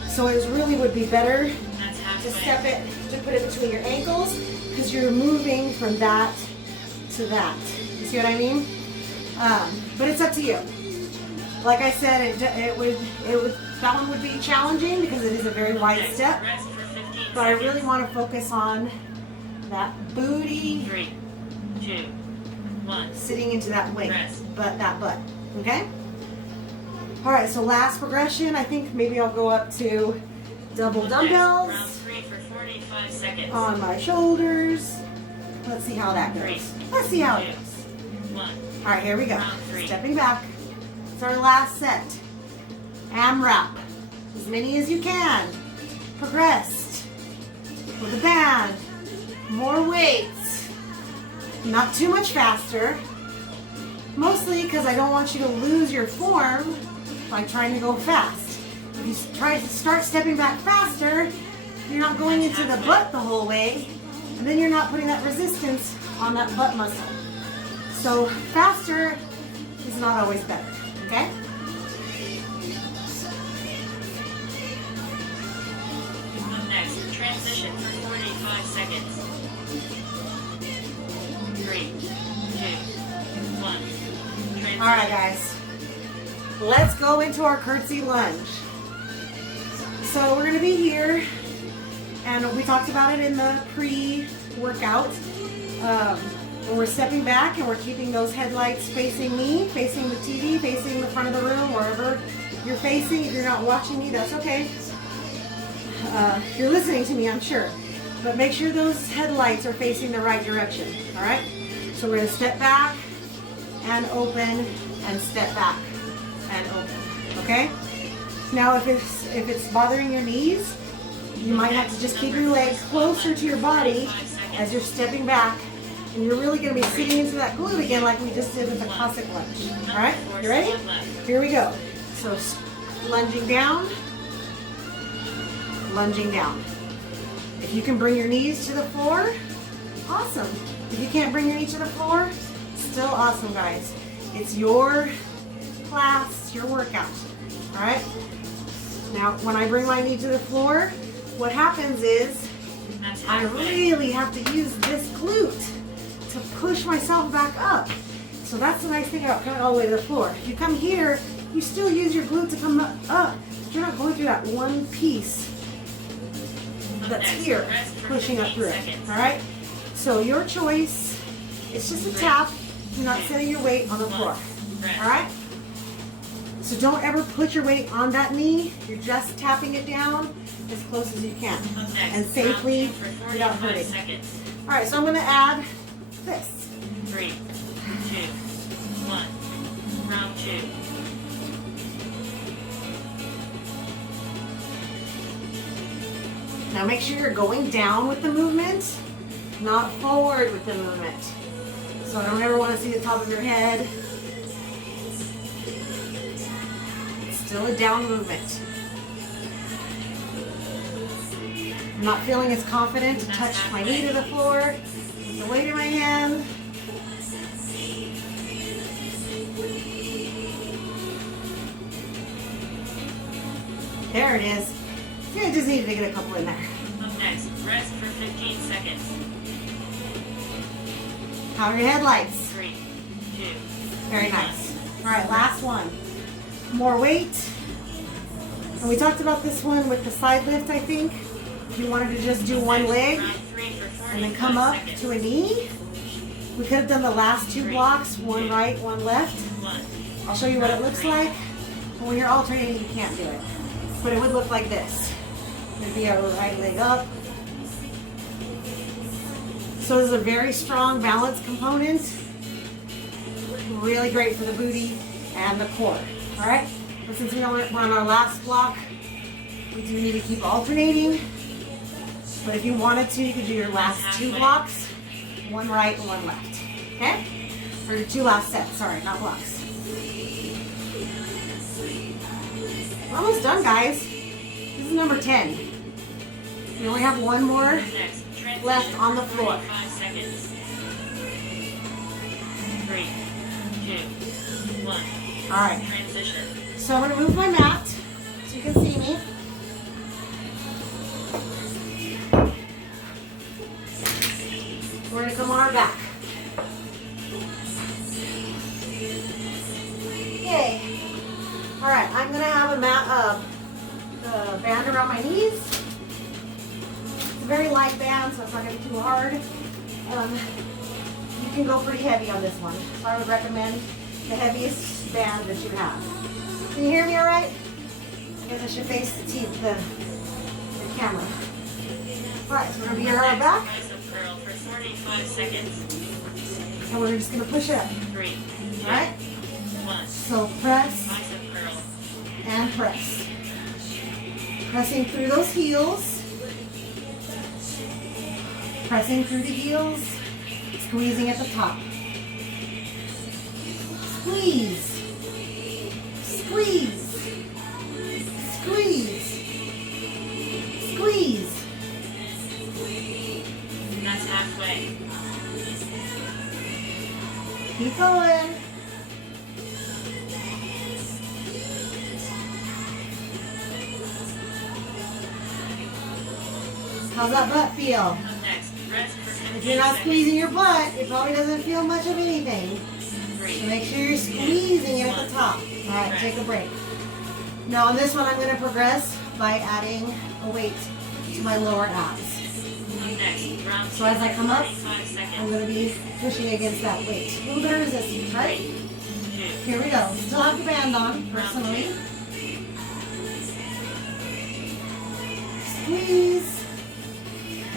So it really would be better That's to halfway. step it, to put it between your ankles, because you're moving from that to that. You see what I mean? But it's up to you. Like I said, it would that one would be challenging because it is a very wide Next, step. rest for 15 But I really seconds. want to focus on that booty 3, 2, 1. sitting into that weight, Rest. but that butt. Okay. All right. So last progression, I think maybe I'll go up to double Up next, dumbbells round 3 for 45 seconds. on my shoulders. Let's see how that goes. Let's see how it goes. 1. All right, here we go. Round 3. Stepping back. It's our last set. AMRAP. As many as you can. Progressed. With a band. More weights. Not too much faster. Mostly because I don't want you to lose your form by trying to go fast. If you try to start stepping back faster, you're not going into the butt the whole way, and then you're not putting that resistance on that butt muscle. So faster is not always better, okay? Up next, transition for 45 seconds. 3, 2, 1. Transition. All right, guys. Let's go into our curtsy lunge. So we're gonna be here, and we talked about it in the pre-workout. When we're stepping back and we're keeping those headlights facing me, facing the TV, facing the front of the room, wherever you're facing. If you're not watching me, that's okay. You're listening to me, I'm sure. But make sure those headlights are facing the right direction, all right? So we're gonna step back and open and step back and open, okay? Now if it's bothering your knees, you might have to just keep your legs closer to your body as you're stepping back, and you're really going to be sitting into that glute again like we just did with the Cossack lunge. All right, you ready? Here we go. So lunging down, lunging down. If you can bring your knees to the floor, awesome. If you can't bring your knees to the floor, still awesome, guys. It's your class, your workout. All right? Now, when I bring my knee to the floor, what happens is I really have to use this glute to push myself back up. So that's the nice thing about coming all the way to the floor. If you come here, you still use your glute to come up. You're not going through that one piece that's here, pushing up through it. All right? So your choice, it's just a tap. You're not setting your weight on the floor. All right? So don't ever put your weight on that knee. You're just tapping it down as close as you can and safely without hurting. All right, so I'm going to add this. 3, 2, 1. Round 2. Now make sure you're going down with the movement, not forward with the movement. So I don't ever want to see the top of your head. It's still a down movement. I'm not feeling as confident to touch my knee to the floor with the weight in my hand. There it is. I just needed to get a couple in there. Up next, rest for 15 seconds. How are your headlights? 3, 2. Very nice. All right, last one. More weight. And we talked about this one with the side lift, I think. If you wanted to just do one leg Round 3 for and then 45 come up seconds. to a knee, we could have done the last two blocks, one right, one left. 1. I'll show you what it looks like. When you're alternating, you can't do it. But it would look like this. It'd be a right leg up. So this is a very strong balance component. Really great for the booty and the core. All right? But since we're on our last block, we do need to keep alternating. But if you wanted to, you could do your last two blocks, one right and one left. Okay? Or your two last sets, sorry, not blocks. We're almost done, guys. This is number 10. We only have one more Next, transition left on the for floor. 45 seconds. 3, 2, 1. All right. Transition. So I'm going to move my mat so you can see me. We're going to come on our back. Yay. All right, I'm going to have a band around my knees. It's a very light band, so it's not going to be too hard. You can go pretty heavy on this one. So I would recommend the heaviest band that you have. Can you hear me all right? I guess I should face the camera. All right, so we're going to be on our back, Bicep curl for 45 seconds. and we're just going to push it up. 3, 2, All right? 1. So press Bicep curl. and press. Pressing through those heels. Pressing through the heels, squeezing at the top. Squeeze, squeeze, squeeze, squeeze. And that's halfway. Keep going. How's that butt feel? Up next, rest for 15 If you're not seconds. squeezing your butt, it probably doesn't feel much of anything. 3, So make sure you're squeezing it at the top. All right, take a break. Now on this one, I'm going to progress by adding a weight to my lower abs. Up next, round So as I come up, 45 I'm seconds. going to be pushing against that weight. A little bit of resistance, right? 2, Here we go. Still have the band on, personally. Squeeze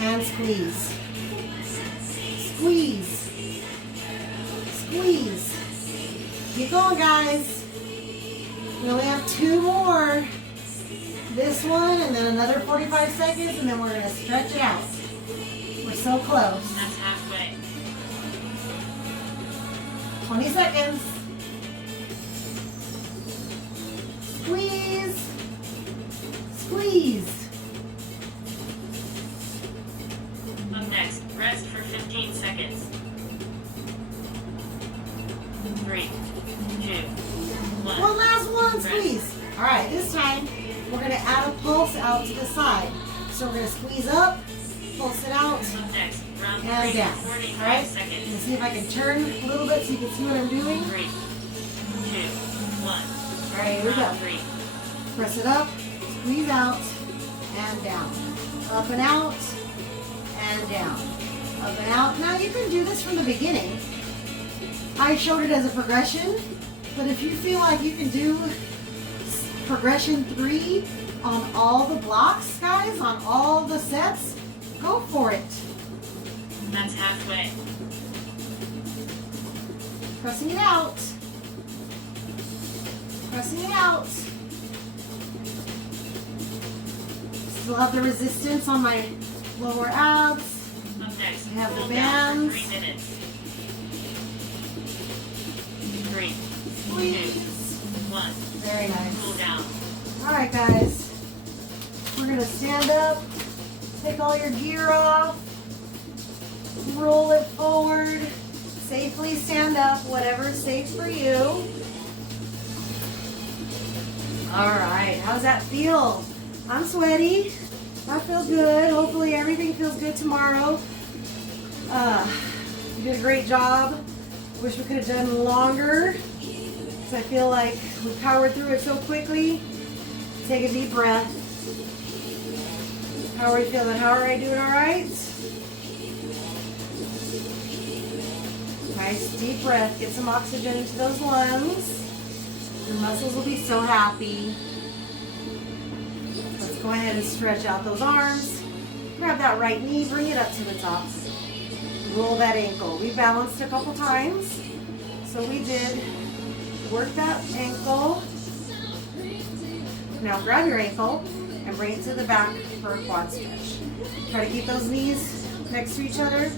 and squeeze. Squeeze. Squeeze. Keep going, guys. We only have 2 more. This one and then another 45 seconds and then we're going to stretch it out. We're so close. that's halfway. 20 seconds. Squeeze. Squeeze. Up next, rest for 15 seconds. 3, 2, 1. One last one, squeeze. All right, this time we're going to add a pulse out to the side. So we're going to squeeze up, pulse it out, Up next, round 3, and down. 45 All right, and seconds. see if I can turn a little bit so you can see what I'm doing. 3, 2, 1. All right, here we go. Round 3. Press it up, squeeze out, and down. Up and out, and down. Up and out. Now you can do this from the beginning. I showed it as a progression, but if you feel like you can do progression 3 on all the blocks, guys, on all the sets, go for it. That's halfway. Pressing it out. Pressing it out. Still have the resistance on my lower abs. Up next, I have the cool down for bands. 3 minutes. 3, 2, Squeeze. 1. Very nice. Cool down. All right, guys. We're going to stand up, take all your gear off, roll it forward, safely stand up, whatever's safe for you. All right, how's that feel? I'm sweaty. I feel good. Hopefully everything feels good tomorrow. You did a great job. Wish we could have done longer because I feel like we powered through it so quickly. Take a deep breath. How are we feeling? How are I doing? All right? Nice deep breath. Get some oxygen into those lungs. Your muscles will be so happy. Let's go ahead and stretch out those arms. Grab that right knee, bring it up to the top. Roll that ankle. We balanced a couple times. So we did work that ankle. Now grab your ankle and bring it to the back for a quad stretch. Try to keep those knees next to each other.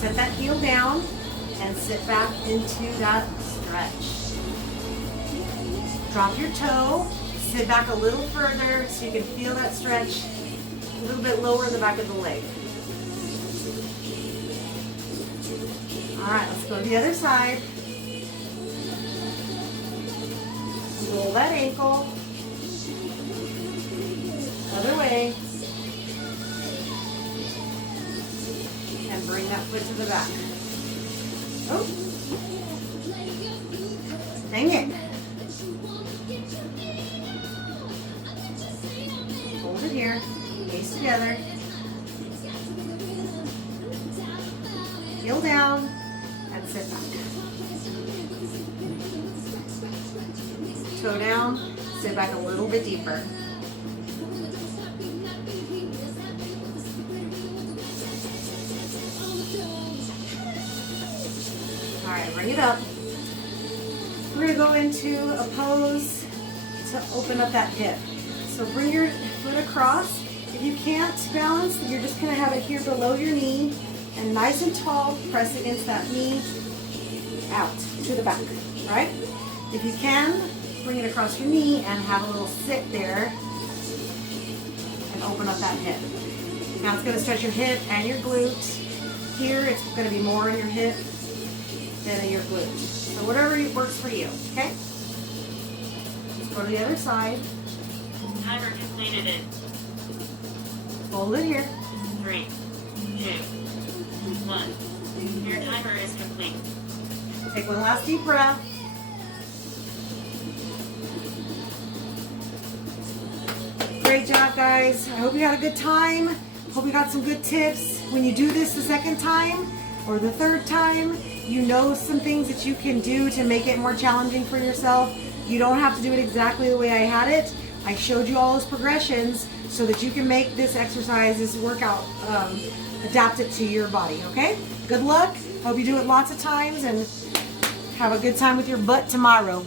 Set that heel down and sit back into that stretch. Drop your toe, sit back a little further so you can feel that stretch a little bit lower in the back of the leg. All right, let's go to the other side. Roll that ankle. Other way. And bring that foot to the back. Oh. Dang it. Hold it here. Face together. Heel down and sit back. Toe down, sit back a little bit deeper. All right, bring it up. We're gonna go into a pose to open up that hip. So bring your foot across. If you can't balance, you're just gonna have it here below your knee and nice and tall, press against that knee out to the back, right? If you can, bring it across your knee and have a little sit there and open up that hip. Now it's gonna stretch your hip and your glute. Here, it's gonna be more in your hip than in your glute. So whatever works for you, okay? Let's go to the other side. Timer completed in Hold it here. 3, 2, 1. Your timer is complete. Take one last deep breath. Great job, guys. I hope you had a good time. Hope you got some good tips. When you do this the second time or the third time, you know some things that you can do to make it more challenging for yourself. You don't have to do it exactly the way I had it. I showed you all those progressions so that you can make this exercise, this workout, adapt it to your body, okay? Good luck. Hope you do it lots of times and have a good time with your butt tomorrow.